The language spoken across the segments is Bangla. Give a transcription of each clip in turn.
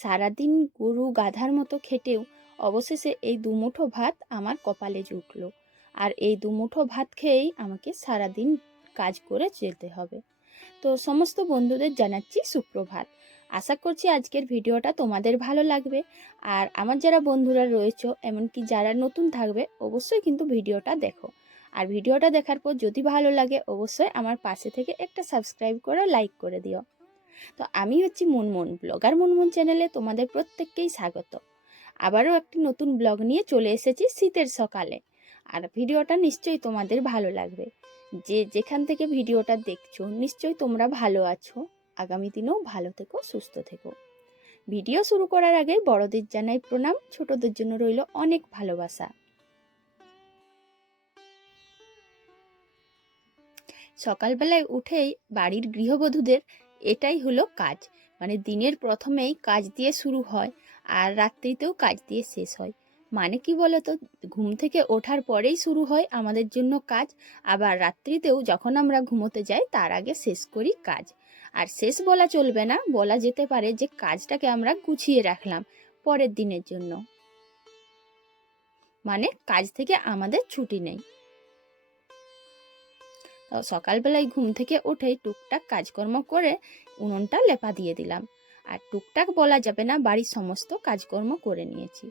সারাদিন গরু গাধার মতো খেটেও অবশেষে এই দুমুঠো ভাত আমার কপালে জুটল। আর এই দুমুঠো ভাত খেয়েই আমাকে সারাদিন কাজ করে যেতে হবে। তো সমস্ত বন্ধুদের জানাচ্ছি সুপ্রভাত। আশা করছি আজকের ভিডিওটা তোমাদের ভালো লাগবে। আর আমার যারা বন্ধুরা রয়েছে, এমনকি যারা নতুন থাকবে, অবশ্যই কিন্তু ভিডিওটা দেখো। আর ভিডিওটা দেখার পর যদি ভালো লাগে অবশ্যই আমার পাশে থেকে একটা সাবস্ক্রাইব করে লাইক করে দিও। তো আমি হচ্ছি মুনমুন, ব্লগার মুনমুন চ্যানেলে তোমাদের প্রত্যেককেই স্বাগত। আবারও একটি নতুন ব্লগ নিয়ে চলে এসেছি শীতের সকালে। আর ভিডিওটা নিশ্চয়ই তোমাদের ভালো লাগবে। যে যেখান থেকে ভিডিওটা দেখছো নিশ্চয়ই তোমরা ভালো আছো। আগামী দিনেও ভালো থেকো, সুস্থ থেকো। ভিডিও শুরু করার আগে বড়দের জানাই প্রণাম, ছোটদের জন্য রইল অনেক ভালোবাসা। সকালবেলায় উঠেই বাড়ির গৃহবধূদের এটাই হলো কাজ। মানে দিনের প্রথমেই কাজ দিয়ে শুরু হয় আর রাত্রিতেও কাজ দিয়ে শেষ হয়। মানে কি বলতো, ঘুম থেকে ওঠার পরেই শুরু হয় আমাদের জন্য কাজ, আবার রাত্রিতেও যখন আমরা ঘুমোতে যাই তার আগে শেষ করি কাজ। আর শেষ বলা চলবে না, বলা যেতে পারে যে কাজটাকে আমরা গুছিয়ে রাখলাম পরের দিনের জন্য। মানে কাজ থেকে আমাদের ছুটি নেই। সকালবেলায় ঘুম থেকে উঠেই টুকটাক কাজকর্ম করে উনুনটা লেপা দিয়ে দিলাম। আর টুকটাক বলা যাবে না, বাড়ির সমস্ত কাজকর্ম করে নিয়েছি।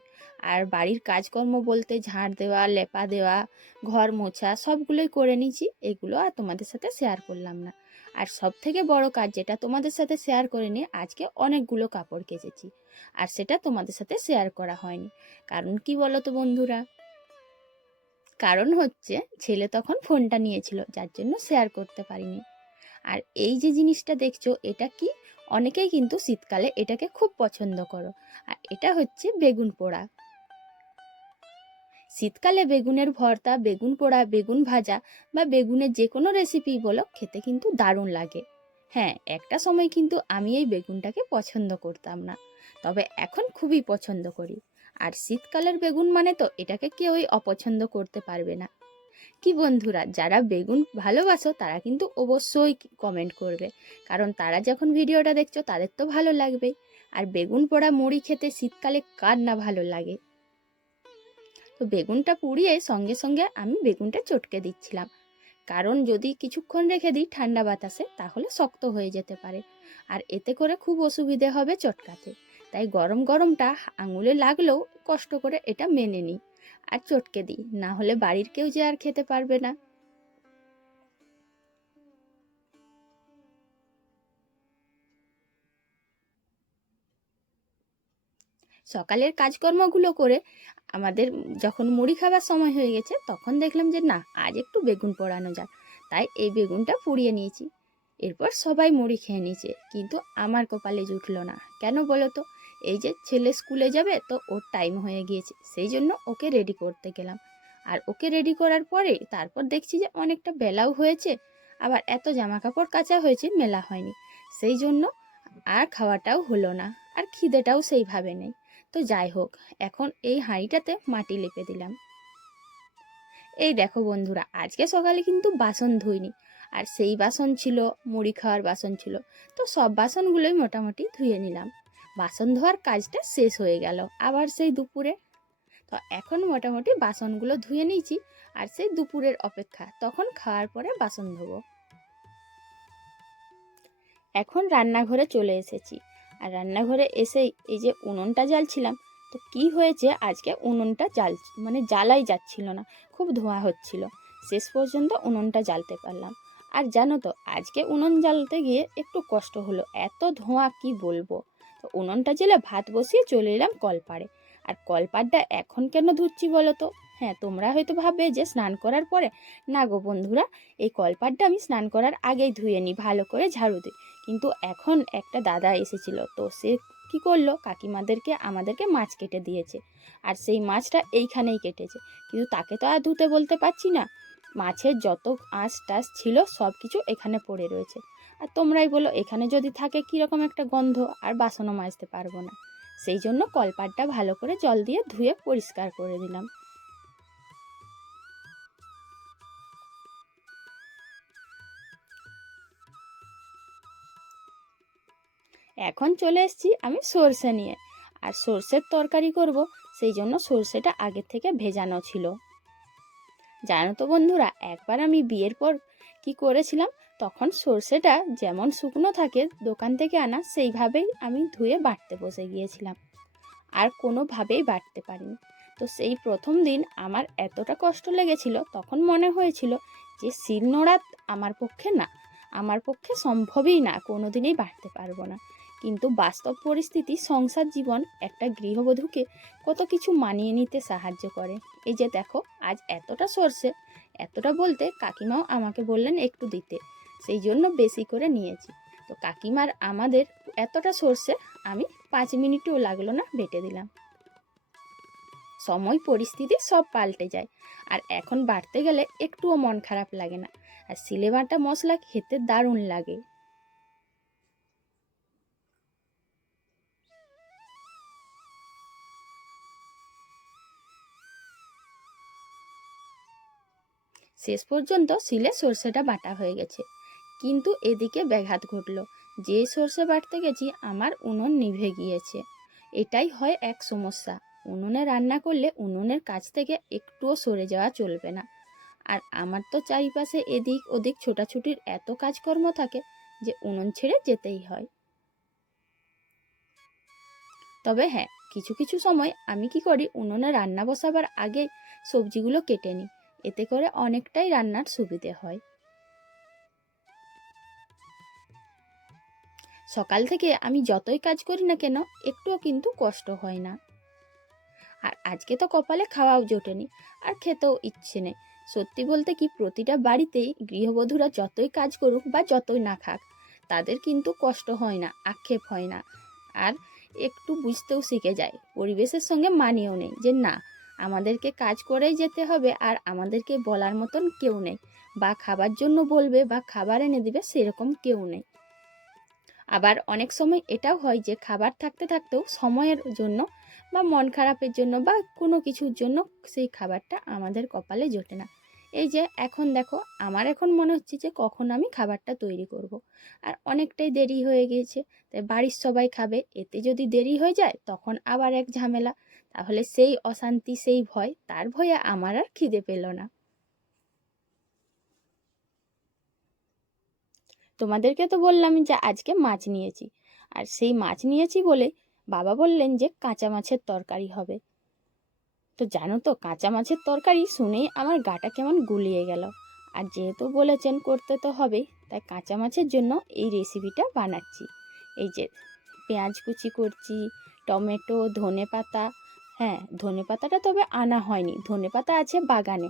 আর বাড়ির কাজকর্ম বলতে ঝাড় দেওয়া, লেপা দেওয়া, ঘর মোছা সবগুলোই করে নিয়েছি। এগুলো আর তোমাদের সাথে শেয়ার করলাম না। আর সব থেকে বড় কাজ যেটা তোমাদের সাথে শেয়ার করে নিয়ে, আজকে অনেকগুলো কাপড় কেচেছি। আর সেটা তোমাদের সাথে শেয়ার করা হয়নি। কারণ কি বলো তো বন্ধুরা, কারণ হচ্ছে ছেলে তখন ফোনটা নিয়েছিল, যার জন্য শেয়ার করতে পারিনি। আর এই যে জিনিসটা দেখছো, এটা কি, অনেকেই কিন্তু শীতকালে এটাকে খুব পছন্দ করো। আর এটা হচ্ছে বেগুন পোড়া। শীতকালে বেগুনের ভর্তা, বেগুন পোড়া, বেগুন ভাজা বা বেগুনের যে কোনো রেসিপি বলো, খেতে কিন্তু দারুণ লাগে। হ্যাঁ, একটা সময় কিন্তু আমি এই বেগুনটাকে পছন্দ করতাম না, তবে এখন খুবই পছন্দ করি। আর শীতকালের বেগুন মানে তো এটাকে কেউই অপছন্দ করতে পারবে না। কি বন্ধুরা, যারা বেগুন ভালোবাসো তারা কিন্তু অবশ্যই কমেন্ট করবে, কারণ তারা যখন ভিডিওটা দেখছো তাদের তো ভালো লাগবেই। আর বেগুন পোড়া মুড়ি খেতে শীতকালে কার না ভালো লাগে। তো বেগুনটা পুড়িয়ে সঙ্গে সঙ্গে আমি বেগুনটা চটকে দিচ্ছিলাম, কারণ যদি কিছুক্ষণ রেখে দিই ঠান্ডা বাতাসে তাহলে শক্ত হয়ে যেতে পারে। আর এতে করে খুব অসুবিধে হবে চটকাতে। তাই গরম গরমটা আঙুলে লাগলেও কষ্ট করে এটা মেনে নিই আর চটকে দিই, না হলে বাড়ির কেউ যে আর খেতে পারবে না। সকালের কাজকর্মগুলো করে আমাদের যখন মুড়ি খাবার সময় হয়ে গেছে, তখন দেখলাম যে না, আজ একটু বেগুন পোড়ানো যাক। তাই এই বেগুনটা পুড়িয়ে নিয়েছি। এরপর সবাই মুড়ি খেয়ে নিয়েছে, কিন্তু আমার কপালে জুটলো না। কেন বলো তো, এই যে ছেলে স্কুলে যাবে, তো ওর টাইম হয়ে গিয়েছে, সেই জন্য ওকে রেডি করতে গেলাম। আর ওকে রেডি করার পরে তারপর দেখছি যে অনেকটা বেলাও হয়েছে, আবার এত জামা কাপড় কাচা হয়েছে, মেলা হয়নি। সেই জন্য আর খাওয়াটাও হলো না, আর খিদেটাও সেইভাবে নেই। তো যাই হোক, এখন এই হাঁড়িটাতে মাটি লেপে দিলাম। এই দেখো বন্ধুরা, আজকে সকালে কিন্তু বাসন ধুইনি। আর সেই বাসন ছিল, মুড়ি খাওয়ার বাসন ছিল। তো সব বাসনগুলোই মোটামুটি ধুয়ে নিলাম। বাসন ধোয়ার কাজটা শেষ হয়ে গেল আবার সেই দুপুরে। তো এখন মোটামুটি বাসনগুলো ধুয়ে নিয়েছি, আর সেই দুপুরের অপেক্ষা, তখন খাওয়ার পরে বাসন ধোবো। এখন রান্নাঘরে চলে এসেছি। আর রান্নাঘরে এসেই এই যে উনুনটা জ্বালছিলাম, তো কি হয়েছে, আজকে উনুনটা জ্বালাই যাচ্ছিল না, খুব ধোঁয়া হচ্ছিল। শেষ পর্যন্ত উনুনটা জ্বালতে পারলাম। আর জানো তো, আজকে উনুন জ্বালতে গিয়ে একটু কষ্ট হলো, এত ধোঁয়া কি বলবো। তো উনুনটা জ্বেলে ভাত বসিয়ে চলে এলাম কলপাড়ে। আর কলপাড়টা এখন কেন ধুচ্ছি বলো তো? হ্যাঁ, তোমরা হয়তো ভাববে যে স্নান করার পরে। না গো বন্ধুরা, এই কলপাড়টা আমি স্নান করার আগেই ধুয়ে নিই ভালো করে ঝাড়ু দিই। কিন্তু এখন একটা দাদা এসেছিল, তো সে কি করলো, কাকিমাদেরকে আমাদেরকে মাছ কেটে দিয়েছে। আর সেই মাছটা এইখানেই কেটেছে, কিন্তু তাকে তো আর ধুতে বলতে পারছি না। মাছের যত আঁশ টাশ ছিল সব কিছু এখানে পড়ে রয়েছে। আর তোমরাই বলো, এখানে যদি থাকে কীরকম একটা গন্ধ, আর বাসনও মাজতে পারবো না। সেই জন্য কলপাড়টা ভালো করে জল দিয়ে ধুয়ে পরিষ্কার করে দিলাম। এখন চলে এসেছি আমি সর্ষে নিয়ে, আর সর্ষের তরকারি করব, সেই জন্য সর্ষেটা আগে থেকে ভেজানো ছিল। জানো তো বন্ধুরা, একবার আমি বিয়ের পর কি করেছিলাম, তখন সর্ষেটা যেমন শুকনো থাকে দোকান থেকে আনা, সেইভাবেই আমি ধুয়ে বাটতে বসে গিয়েছিলাম, আর কোনোভাবেই বাটতে পারিনি। তো সেই প্রথম দিন আমার এতটা কষ্ট লেগেছিল, তখন মনে হয়েছিল যে শিলনোড়া আমার পক্ষে না, আমার পক্ষে সম্ভবই না, কোনোদিনই বাটতে পারবো না। কিন্তু বাস্তব পরিস্থিতি, সংসার জীবন একটা গৃহবধূকে কত কিছু মানিয়ে নিতে সাহায্য করে। এই যে দেখো, আজ এতটা সর্ষে, এতটা বলতে কাকিমাও আমাকে বললেন একটু দিতে, সেই জন্য বেশি করে নিয়েছি। তো কাকিমার আমাদের এতটা সর্ষে আমি 5 মিনিটও লাগলো না, বেটে দিলাম। সময় পরিস্থিতি সব পাল্টে যায়, আর এখন বাটতে গেলে একটুও মন খারাপ লাগে না, আর সিলে বাটা মশলা খেতে দারুণ লাগে। শেষ পর্যন্ত শিলে সর্ষেটা বাটা হয়ে গেছে, কিন্তু এদিকে ব্যাঘাত ঘটলো। যে সর্ষে বাটতে গেছি আমার উনুন নিভে গিয়েছে। এটাই হয় এক সমস্যা, উনুনে রান্না করলে উনুনের কাছ থেকে একটুও সরে যাওয়া চলবে না। আর আমার তো চারিপাশে এদিক ওদিক ছোটাছুটির এত কাজকর্ম থাকে যে উনুন ছেড়ে যেতেই হয়। তবে হ্যাঁ, কিছু কিছু সময় আমি কি করি, উনুনে রান্না বসাবার আগে সবজিগুলো কেটে নিই, এতে করে অনেকটাই রান্নার সুবিধে হয়। সকাল থেকে আমি যতই কাজ করি না কেন, একটুও কিন্তু কষ্ট হয় না। আর আজকে তো কপালে খাওয়াও জোটেনি, আর খেতেও ইচ্ছে নেই। সত্যি বলতে কি, প্রতিটা বাড়িতেই গৃহবধূরা যতই কাজ করুক বা যতই না খাক, তাদের কিন্তু কষ্ট হয় না, আক্ষেপ হয় না, আর একটু বুঝতেও শিখে যায়, পরিবেশের সঙ্গে মানিয়েও নেই যে না, আমাদেরকে কাজ করেই যেতে হবে, আর আমাদেরকে বলার মতন কেউ নেই, বা খাবার জন্য বলবে বা খাবার এনে দিবে সেরকম কেউ নেই। আবার অনেক সময় এটাও হয় যে খাবার থাকতে থাকতেও সময়ের জন্য বা মন খারাপের জন্য বা কোনো কিছুর জন্য সেই খাবারটা আমাদের কপালে জোটে না। এই যে এখন দেখো, আমার এখন মনে হচ্ছে যে কখন আমি খাবারটা তৈরি করব, আর অনেকটাই দেরি হয়ে গিয়েছে, তাই বাড়ির সবাই খাবে, এতে যদি দেরি হয়ে যায় তখন আবার এক ঝামেলা, তাহলে সেই অশান্তি, সেই ভয়, তার ভয়ে আমার আর খিদে পেল না। তোমাদেরকে তো বললাম যে আজকে মাছ নিয়েছি, আর সেই মাছ নিয়েছি বলে বাবা বললেন যে কাঁচা মাছের তরকারি হবে। তো জানো তো, কাঁচা মাছের তরকারি শুনেই আমার গাটা কেমন গুলিয়ে গেল, আর যেহেতু বলেছেন করতে তো হবেই, তাই কাঁচা মাছের জন্য এই রেসিপিটা বানাচ্ছি। এই যে পেঁয়াজ কুচি করছি, টমেটো, ধনে পাতা, হ্যাঁ ধনে পাতাটা তবে আনা হয়নি, ধনে পাতা আছে বাগানে।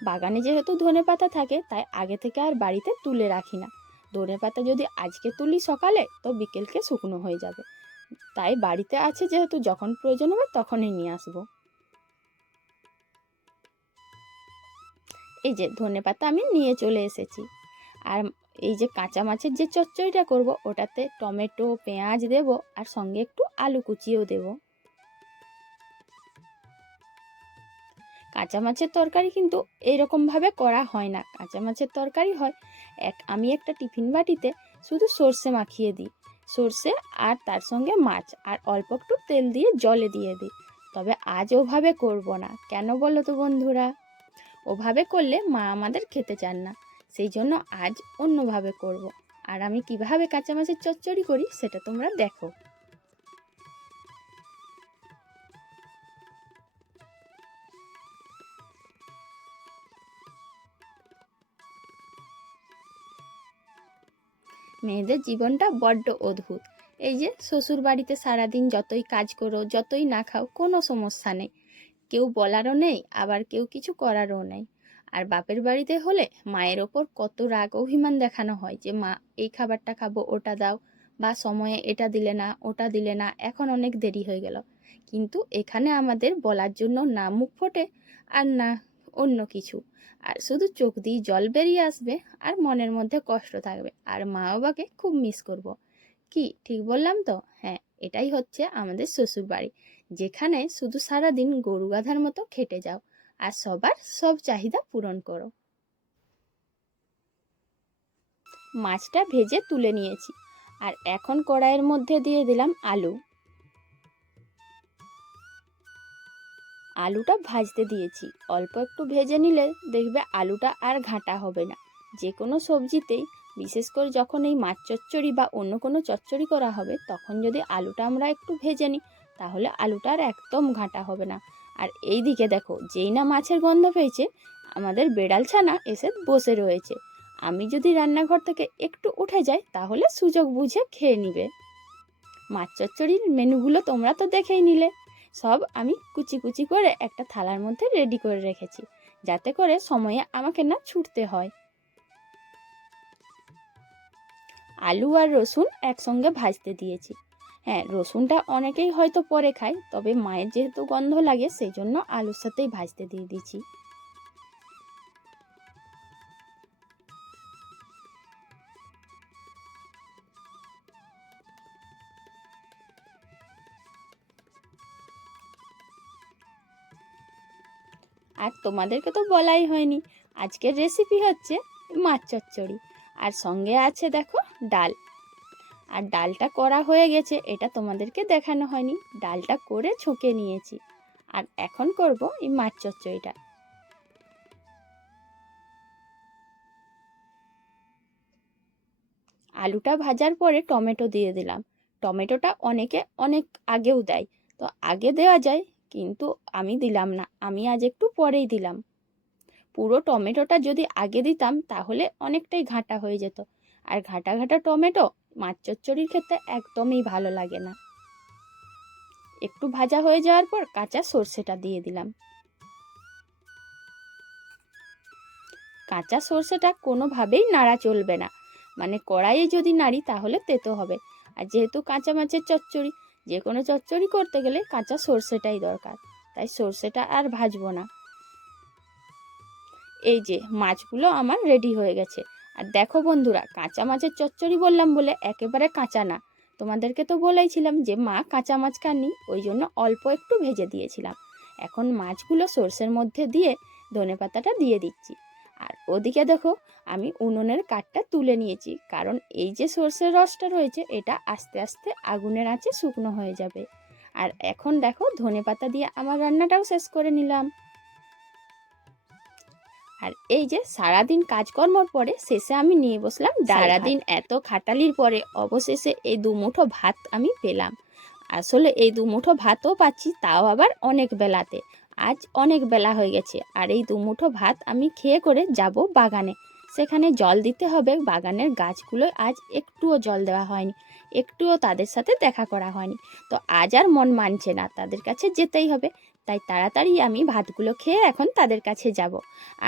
বাগানে যেহেতু ধনেপাতা থাকে, তাই আগে থেকে আর বাড়িতে তুলে রাখি না। ধনেপাতা যদি আজকে তুলি সকালে, তো বিকেলকে শুকনো হয়ে যাবে, তাই বাড়িতে আছে যেহেতু, যখন প্রয়োজন হবে তখনই নিয়ে আসবো। এই যে ধনেপাতা আমি নিয়ে চলে এসেছি, আর এই যে কাঁচা মাছের যে চচ্চড়িটা করব, ওটাতে টমেটো পেঁয়াজ দেব, আর সঙ্গে একটু আলু কুচিও দেব। কাঁচা মাছের তরকারি কিন্তু এইরকমভাবে করা হয় না, কাঁচা মাছের তরকারি হয় আমি একটা টিফিন বাটিতে শুধু সর্ষে মাখিয়ে দিই, সর্ষে আর তার সঙ্গে মাছ, আর অল্প একটু তেল দিয়ে জলে দিয়ে দিই। তবে আজ ওভাবে করব না, কেন বলো তো বন্ধুরা, ওভাবে করলে মা আমাদের খেতে চান না, সেই জন্য আজ অন্যভাবে করব। আর আমি কিভাবে কাঁচা মাছের চচ্চড়ি করি সেটা তোমরা দেখো। মেয়েদের জীবনটা বড্ড অদ্ভুত। এই যে শ্বশুর বাড়িতে সারাদিন যতই কাজ করো, যতই না খাও, কোনো সমস্যা নেই, কেউ বলারও নেই, আবার কেউ কিছু করারও নেই। আর বাপের বাড়িতে হলে মায়ের ওপর কত রাগ অভিমান দেখানো হয় যে মা এই খাবারটা খাবো, ওটা দাও, বা সময়ে এটা দিলে না, ওটা দিলে না, এখন অনেক দেরি হয়ে গেল। কিন্তু এখানে আমাদের বলার জন্য না মুখ ফোটে, আর না অন্য কিছু, আর শুধু চোখ দিয়ে জল বেরিয়ে আসবে, আর মনের মধ্যে কষ্ট থাকবে, আর মা বাবাকে খুব মিস করব। কি ঠিক বললাম তো? হ্যাঁ, এটাই হচ্ছে আমাদের শ্বশুর বাড়ি, যেখানে শুধু সারাদিন গরু গাধার মতো খেটে যাও, আর সবার সব চাহিদা পূরণ করো। মাছটা ভেজে তুলে নিয়েছি। আর এখন কড়াইয়ের মধ্যে দিয়ে দিলাম আলু। আলুটা ভাজতে দিয়েছি। অল্প একটু ভেজে নিলে দেখবে আলুটা আর ঘাঁটা হবে না। যে কোনো সবজিতেই, বিশেষ করে যখন এই মাছ চচ্চড়ি বা অন্য কোনো চচ্চড়ি করা হবে, তখন যদি আলুটা আমরা একটু ভেজে নিই তাহলে আলুটা আর একদম ঘাঁটা হবে না। আর এই দিকে দেখো, যেই না মাছের গন্ধ পেয়েছে আমাদের বেড়াল ছানা এসে বসে রয়েছে। আমি যদি রান্নাঘর থেকে একটু উঠে যাই তাহলে সুযোগ বুঝে খেয়ে নিবে। মাছ চচ্চড়ির মেনুগুলো তোমরা তো দেখেই নিলে। সব আমি কুচি কুচি করে একটা থালার মধ্যে রেডি করে রেখেছি, যাতে করে সময়ে আমাকে না ছুটতে হয়। আলু আর রসুন একসঙ্গে ভাজতে দিয়েছি। হ্যাঁ, রসুনটা অনেকেই হয়তো পরে খায়, তবে মায়ের যেহেতু গন্ধ লাগে সেই জন্য আলুর সাথেই ভাজতে দিয়ে দিচ্ছি। আর তোমাদেরকে তো বলাই হয়নি, আজকের রেসিপি হচ্ছে মাছ চচ্চড়ি। আর সঙ্গে আছে দেখো ডাল। আর ডালটা করা হয়ে গেছে, এটা তোমাদেরকে দেখানো হয়নি। ডালটা করে ছুঁকে নিয়েছি। আর এখন করব এই মাছ চচ্চড়িটা। আলুটা ভাজার পরে টমেটো দিয়ে দিলাম। টমেটোটা অনেকে অনেক আগেও দেয়, তো আগে দেওয়া যায়, কিন্তু আমি দিলাম না, আমি আজ একটু পরেই দিলাম। পুরো টমেটোটা যদি আগে দিতাম তাহলে অনেকটাই ঘাঁটা হয়ে যেত, আর ঘাঁটা ঘাঁটা টমেটো মাছ চচ্চড়ির খেতে একদমই ভালো লাগে না। একটু ভাজা হয়ে যাওয়ার পর কাঁচা সর্ষেটা দিয়ে দিলাম। কাঁচা সর্ষেটা কোনোভাবেই নাড়া চলবে না, মানে কড়াইয়ে যদি নাড়ি তাহলে তেতো হবে। আর যেহেতু কাঁচা মাছের চচ্চড়ি, যে কোনো চচ্চড়ি করতে গেলে কাঁচা সর্ষেটাই দরকার, তাই সর্ষেটা আর ভাজবো না। এই যে মাছগুলো আমার রেডি হয়ে গেছে। আর দেখো বন্ধুরা, কাঁচা মাছের চচ্চড়ি বললাম বলে একেবারে কাঁচা না। তোমাদেরকে তো বলেইছিলাম যে মা কাঁচা মাছ খাননি, ওই জন্য অল্প একটু ভেজে দিয়েছিলাম। এখন মাছগুলো সর্ষের মধ্যে দিয়ে ধনেপাতাটা দিয়ে দিচ্ছি। আর ওদিকে দেখো, আমি উনুনের কাঠটা তুলে নিয়েছি, কারণ এই যে সর্ষের রসটা রয়েছে এটা আস্তে আস্তে আগুনের আঁচে শুকনো হয়ে যাবে। আর এখন দেখো, ধনেপাতা দিয়ে আমার রান্নাটাও শেষ করে নিলাম। আর এই যে সারাদিন কাজকর্মর পরে শেষে আমি নিয়ে বসলাম সারাদিন এত খাটালির পরে অবশেষে এই দুমুঠো ভাত আমি পেলাম। আসলে এই দুমুঠো ভাতও পাচ্ছি, তাও আবার অনেক বেলাতে। আজ অনেক বেলা হয়ে গেছে, আর এই দুমুঠো ভাত আমি খেয়ে করে যাব বাগানে। সেখানে জল দিতে হবে বাগানের গাছগুলো। আজ একটুও জল দেওয়া হয়নি, একটুও তাদের সাথে দেখা করা হয়নি। তো আজ আর মন মানছে না, তাদের কাছে যেতেই হবে। তাই তাড়াতাড়ি আমি ভাতগুলো খেয়ে এখন তাদের কাছে যাব।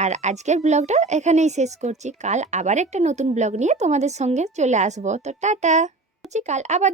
আর আজকের ব্লগটা এখানেই শেষ করছি। কাল আবার একটা নতুন ব্লগ নিয়ে তোমাদের সঙ্গে চলে আসবো। তো টাটা, কাল আবার